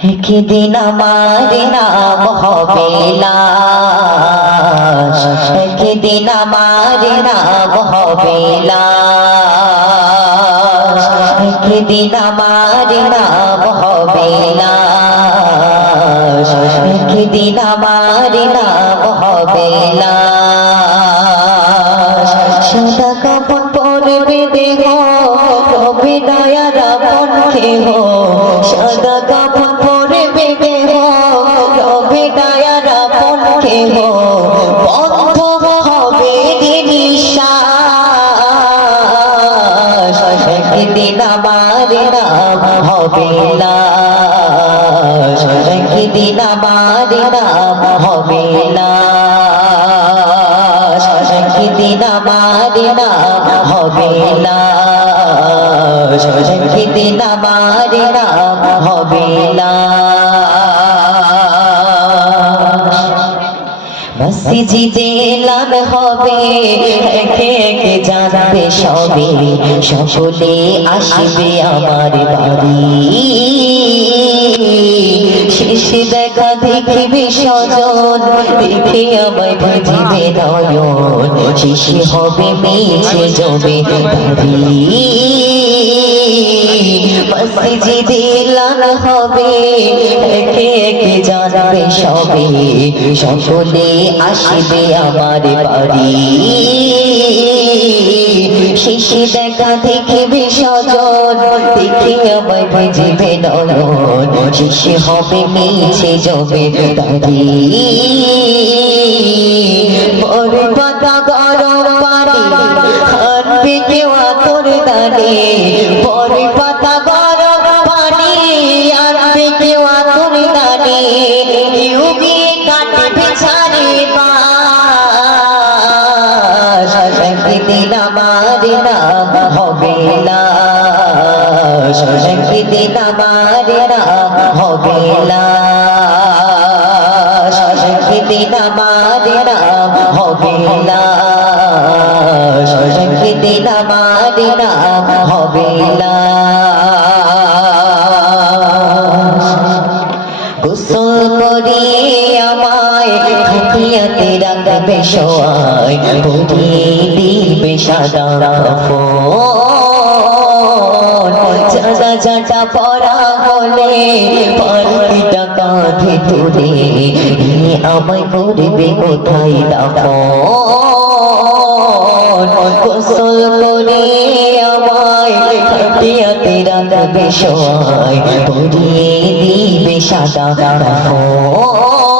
একদিন আমার নাম হবে একদিন আমার নাম হবে একদিন আমার নাম হবে একদিন আমার নাম হবে লাশ। কাপড় পরবে দেহ রবে আপন কেহ। হবে লাশ একদিন আমার নাম হবে লাশ একদিন আমার নাম হবে লাশ একদিন আমার নাম হবে লাশ মসজিদে এলান হবে, একে একে জানবে সবে, সকলে আসবে আমার বাড়ি। শেষ দেখা দেখিবে সজন দেখে আমায় নয়ন। শেষে হবে মিছে জমে বাড়ি। মসজিদে হবে, একে একে জানবে সবে সকলে আসবে আমার বাড়ি। শেষে দেখা দেখিবে সজন, দেখে আমায় বুঝবে নয়ন শেষে হবে মিছে জমে দাঁড়ি। বড় পাতা গরম পানি আনবে কেউ আতর দানে। বড় গিয়ে কাটবে ছাড়ে বাস একদিন আমার নাম হবে লাশ একদিন আমার নাম হবে লাশ একদিন আমার নাম হবে লাশ একদিন আমার হবে লাশ রাখবে সবাই পরিয়ে দিবে সাদা জানা জাটা পরা হলে পালকিটা কাঁধে তুলে আমায় করবে কোথায় দাফন গোসল করে আমায় খাটিয়াতে রাখবে দিবে সাদা কাফন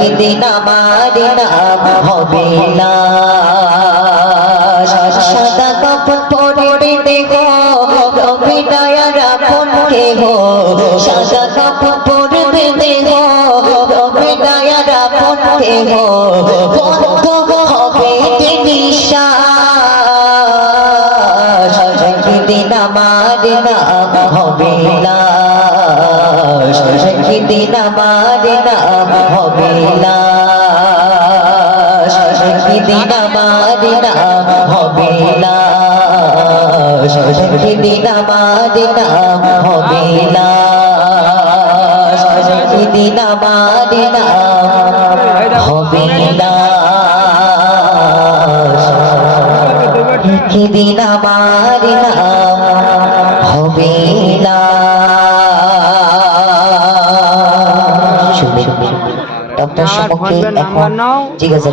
একদিন আমার নাম হবে লাশ সাদা কাপড় পরে রবি দয়ার আপন কেহ সাদা কাপড় পরবে রবি দয়ার আপন কেহ বন্ধ হবে নিঃশ্বাস একদিন আমার একদিন আমার নাম হবে লাশ আমার নাম হবে লাশ আমার নাম হবে লাশ আমার নাম হবে লাশ আমার নাম হবে লাশ নাম্বার নাও ঠিক আছে।